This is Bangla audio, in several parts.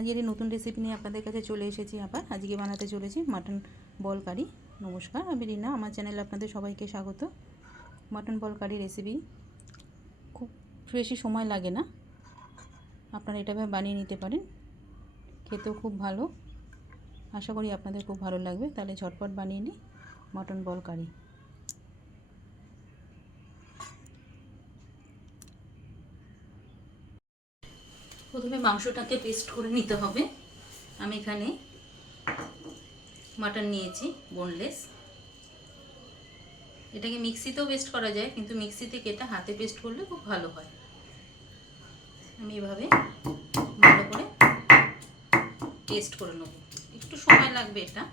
আজকের এই নতুন রেসিপি নিয়ে আপনাদের কাছে চলে এসেছি। আবার আজকে বানাতে চলেছি মাটন বল কারি। নমস্কার, আমি রিনা, আমার চ্যানেলে আপনাদের সবাইকে স্বাগত। মাটন বল কারি রেসিপি খুব বেশি সময় লাগে না, আপনারা এটাভাবে বানিয়ে নিতে পারেন, খেতেও খুব ভালো। আশা করি আপনাদের খুব ভালো লাগবে। তাহলে ঝটপট বানিয়ে নিই মাটন বল কারি। প্রথমে মাংসটাকে পেস্ট করে নিতে হবে। আমি এখানে মাটন নিয়েছি বোনলেস। এটাকে মিক্সিতেও পেস্ট করা যায়, কিন্তু মিক্সি থেকে এটা হাতে পেস্ট করলে খুব ভালো হয়। আমি এভাবে ভালো করে পেস্ট করে নেব, একটু সময় লাগবে এটা।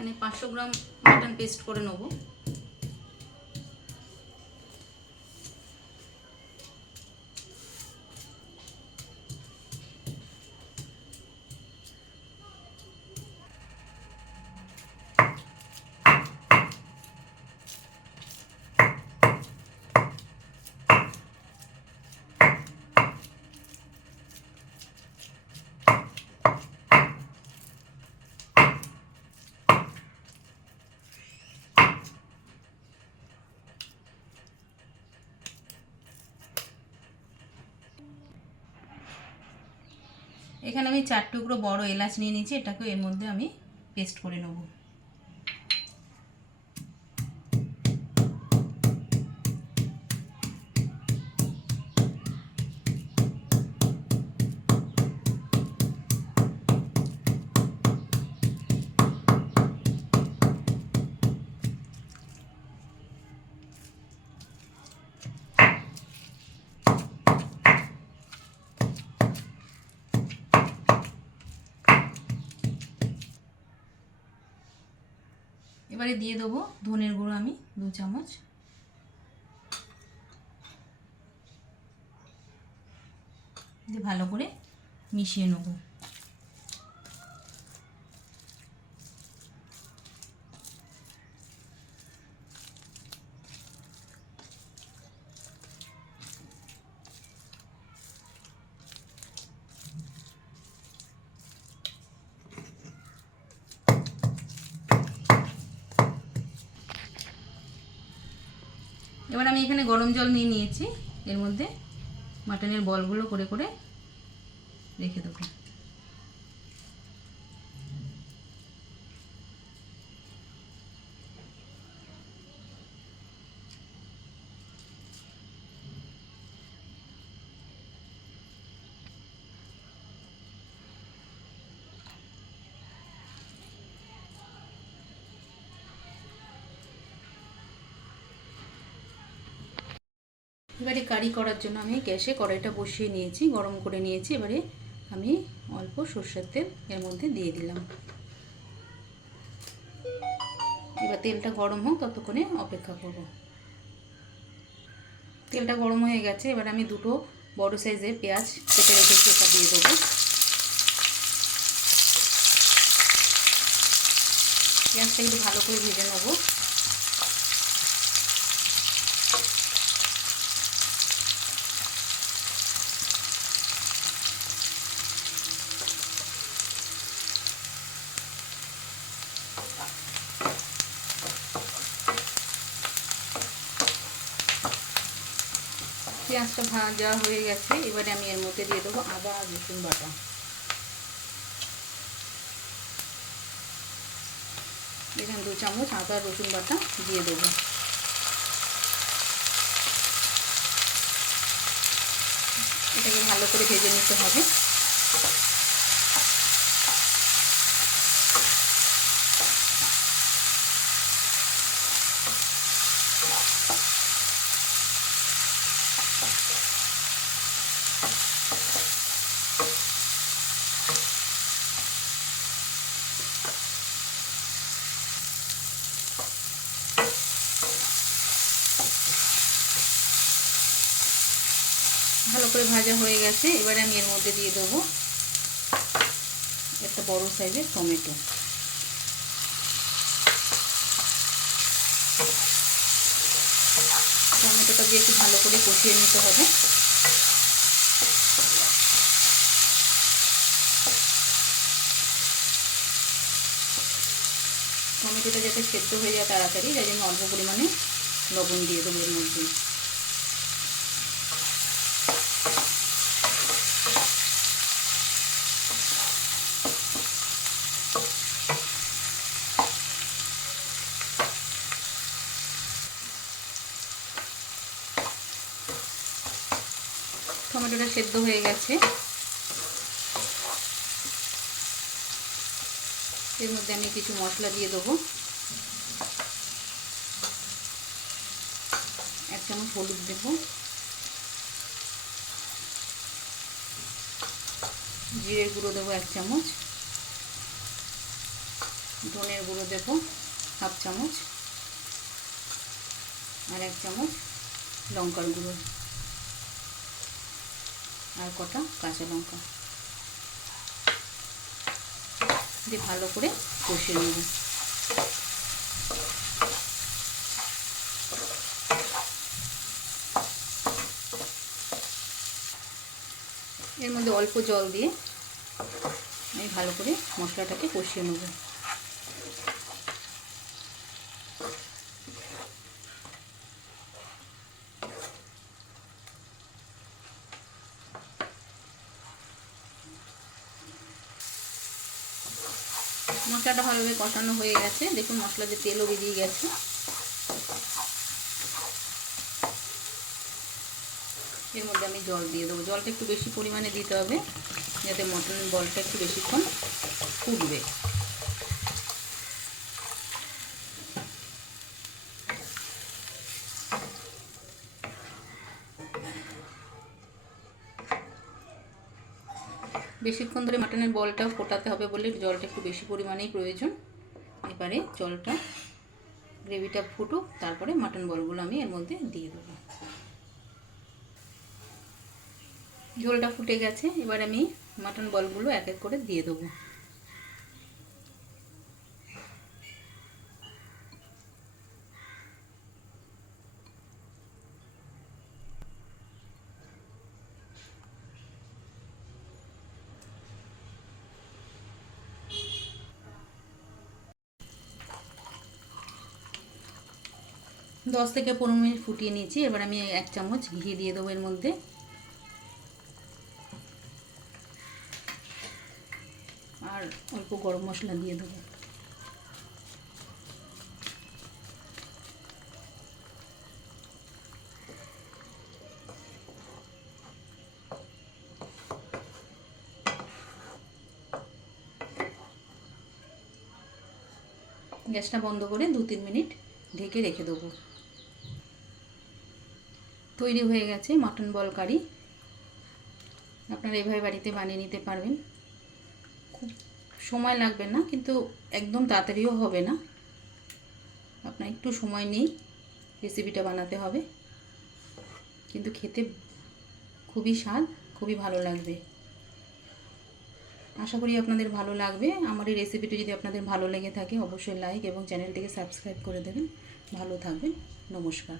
এখানে 500 গ্রাম মাটন পেস্ট করে নেব। এখানে আমি 4 টুকরো বড় এলাচ নিয়ে নিয়েছি, এটাকে এর মধ্যে আমি পেস্ট করে নেব। এবারে দিয়ে দেবো ধনের গুঁড়ো আমি 2 চামচ। দিয়ে ভালো করে মিশিয়ে নেব। এবার আমি এখানে গরম জল নিয়ে নিয়েছি, এর মধ্যে মাটনের বলগুলো করে করে রেখে দেবো। এবারে কারি করার জন্য আমি গ্যাসে কড়াইটা বসিয়ে নিয়েছি, গরম করে নিয়েছি। এবারে আমি অল্প সরষের তেল এর মধ্যে দিয়ে দিলাম। এবার তেলটা গরম হোক, ততক্ষণে অপেক্ষা করব। তেলটা গরম হয়ে গেছে, এবার আমি 2টো বড় সাইজের পেঁয়াজ কেটে রেখেছি, ওটা দিয়ে দেবো। পেঁয়াজটা একটু ভালো করে ভেজে নেবো। পেঁয়াজটা ভাজা হয়ে গেছে, এবারে আমি এর মধ্যে দিয়ে দেবো আদা আর রসুন বাটা। এখানে 2 চামচ আদা রসুন বাটা দিয়ে দেবো। এটাকে ভালো করে ভেজে নিতে হবে। করে ভাজা হয়ে গেছে। এবারে আমি এর মধ্যে দিয়ে দেবো একটা বড় সাইজের টমেটো। টমেটোটা দিয়ে একটু ভালো করে কষিয়ে নিতে হবে। টমেটোটা যাতে সেদ্ধ হয়ে যায় তাড়াতাড়ি, তাই জন্য অল্প পরিমাণে লবণ দিয়ে দেবো এর মধ্যে। টমেটোটা সেদ্ধ হয়ে গেছে। এর মধ্যে আমি কিছু মশলা দিয়ে দেবো। 1 চামচ হলুদ দেব, জিরের গুঁড়ো দেবো 1 চামচ, ধনের গুঁড়ো দেবো 1/2 চামচ, আর 1 চামচ লঙ্কার গুঁড়ো, আর কটা কাঁচা লঙ্কা দিয়ে ভালো করে কষিয়ে নেব। এর মধ্যে অল্প জল দিয়ে আমি ভালো করে মশলাটাকে কষিয়ে নেব। মশলাটা ভালোভাবে কষানো হয়ে গেছে। দেখুন মশলাতে তেলও বেরিয়ে গেছে। এর মধ্যে আমি জল দিয়ে দেবো। জলটা একটু বেশি পরিমাণে দিতে হবে, যাতে মটনের বলটা একটু বেশিক্ষণ ফুটবে। বেশিক্ষণ ধরে মাটনের বলটা ফোটাতে হবে বলে জলটা একটু বেশি পরিমাণেই প্রয়োজন। এবারে জলটা গ্রেভিটা ফুটুক, তারপরে মাটন বলগুলো আমি এর মধ্যে দিয়ে দেবো। ঝোলটা ফুটে গেছে। এবার আমি মাটন বলগুলো এক এক করে দিয়ে দেবো। দশ থেকে 15 মিনিট ফুটিয়ে নিয়েছি। এবার আমি 1 চামচ ঘি দিয়ে দেবো এর মধ্যে। আর অল্প গরম মশলা দিয়ে দেবো। গ্যাসটা বন্ধ করে 2-3 মিনিট ঢেকে রেখে দেবো। তৈরি হয়ে গেছে মাটন বল কারি। আপনারা এভাবে বাড়িতে বানিয়ে নিতে পারবেন। খুব সময় লাগবে না, কিন্তু একদম তাড়াতাড়িও হবে না। আপনার একটু সময় নিয়ে রেসিপিটা বানাতে হবে, কিন্তু খেতে খুবই স্বাদ, খুবই ভালো লাগবে। আশা করি আপনাদের ভালো লাগবে। আমার এই রেসিপিটি যদি আপনাদের ভালো লেগে থাকে অবশ্যই লাইক এবং চ্যানেলটিকে সাবস্ক্রাইব করে দেবেন। ভালো থাকবেন। নমস্কার।